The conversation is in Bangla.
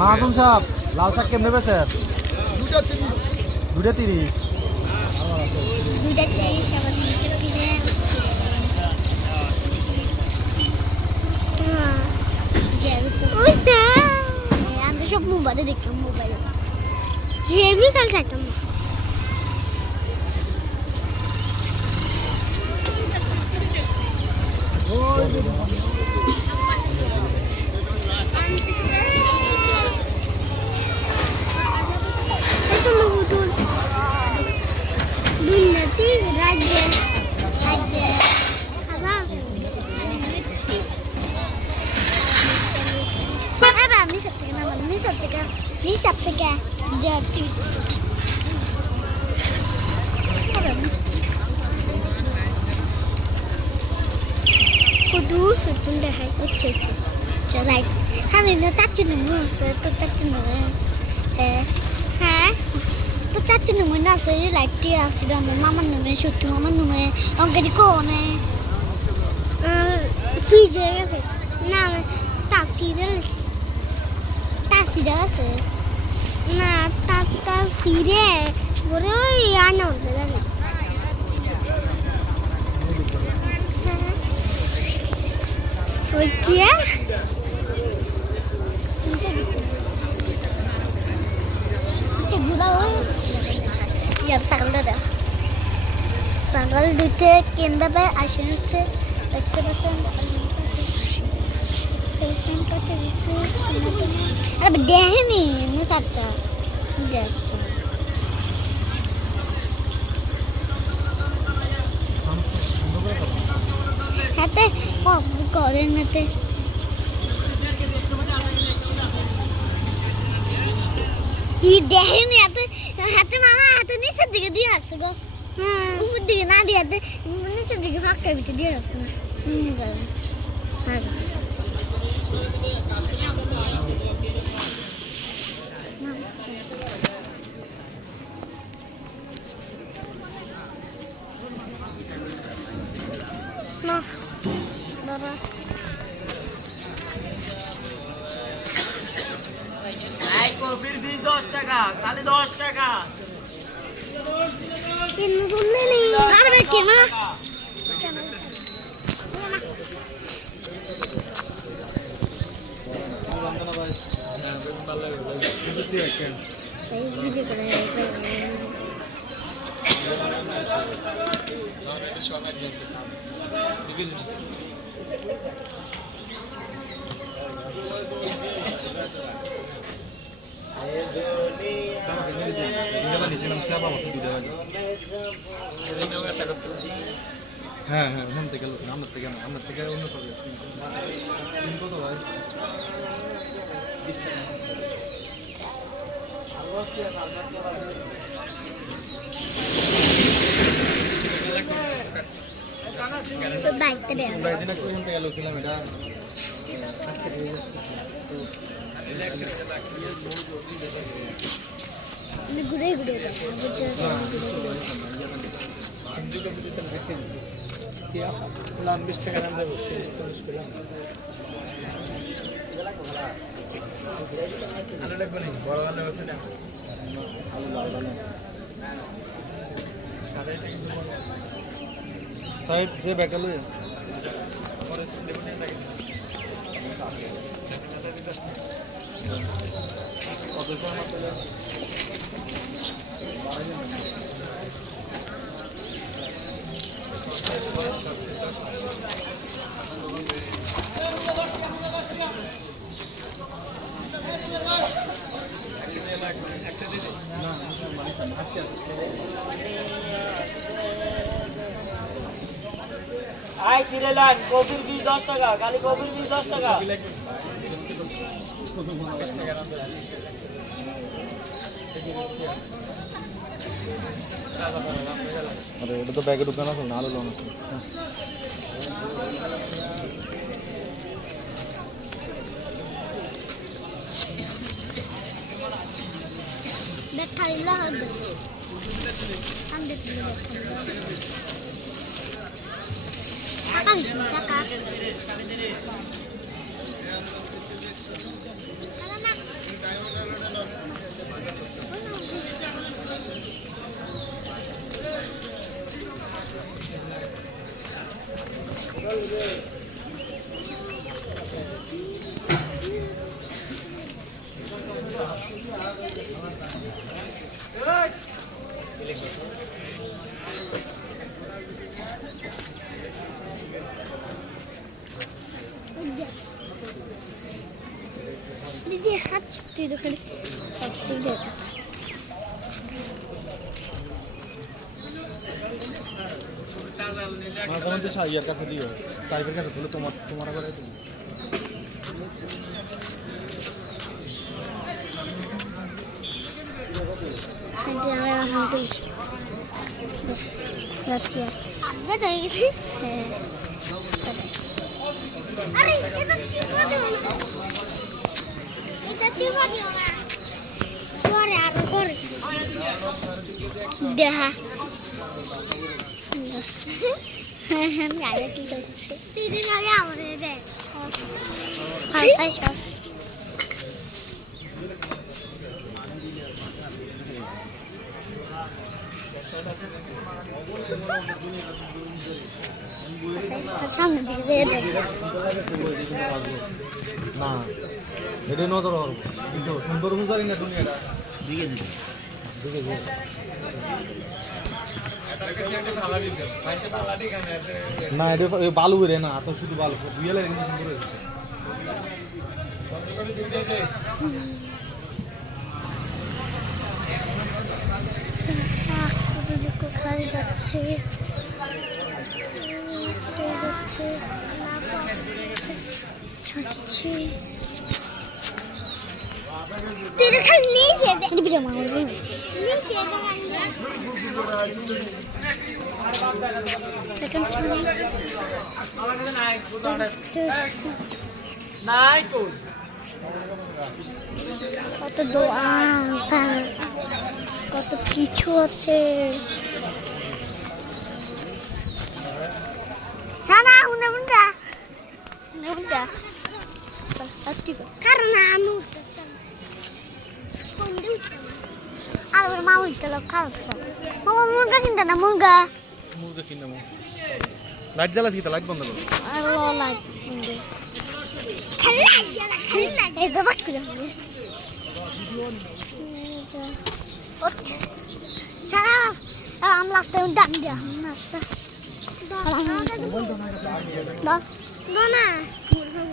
মাহাতুন সাহেব লাল শাক কেমনে বেচেন? 2টা 30। আমি সব মোবাইলে দেখতাম, মোবাইলে হেভি কাল খাইতাম। Tacci non mi nasa di letti a si danno mamma non mi sciutti mamma non mi anche di cone figge no tassi della se no tassi de vorrei hanno della Oye Yap sangal da. Sangal dite kenda ba ashenste ekte pasan. Patient kate visu sunate. Ab dehni ne tacha. Decha. Hate kok kore nate. Ih dehni hate mama hate nice diga diye aksa go. Ufuk diga na diye hate nice diga fakka bitti diye aksa. Gal. Hadi. No. Dara. কফির বীজ 10 টাকা, খালি 10 টাকা। কিনে শুনলে নেই আরে কি মা হ্যাঁ হ্যাঁ ওখান থেকে আমরা থেকে অন্য কত ভাই 20 টাকা বাইকটা দে বাইকটা কোন থেকে গেল ছিলাম এটা ঘুরে ঘুরে সিনজুকে বুঝতে দেখতে দিয়া লাম 20 টাকা নাম দেব ইস্তেমাল করলাম আলো লাগবে না বড় আলো আছে না আলো লাগবে না সাড়ে টাকা কিন্তু বড় সাহেব যে ব্যাগটা লই পরে দেবো না লাগে কত সময় মাত্র আই কিরে লাইন কফির বীজ 10 টাকা, খালি কফির বীজ 10 টাকা। 20 টাকা নাম দেব আরে এটা তো ব্যাগে ঢুকানো আছে না আলো লাগানো দেখাইলা হবে আমি টাকা দিদি হাত তুই দোকানে সব ঠিক যেত আমার কারণ তো সাইয়ার কাছে দিও সাইফের কাছে তুলে তোমার করে তুমি দেখা আমি আগে কি করছি তিন আগে আমাদের দেখ সামনের দিকে না এটা নজর করবো কিন্তু সুন্দর বুঝারি না তুমি এটা দিকে দিকে দিকে দিকে না এটা বালু রে না তো শুধু বালু বুঝলে কিন্তু সুন্দর কোথায় যাচ্ছে तेरे खाली नहीं दे दे अरे बेटा मारो नहीं কত দোকান কত কিছু আছে সানা হুনা মুন্ডা মুন্ডা কারণ আমি আর মা উঠতে লোক খাওয়াচ্ছে মামা মুরগা কিনতে না মুরগা কিনা লাইট জ্বালা কি লাইট বন্ধ করো আর লাইট খালি এই তো বাক করে সারা আম লাগতে ডান দিয়া নাস্তা না মুরগা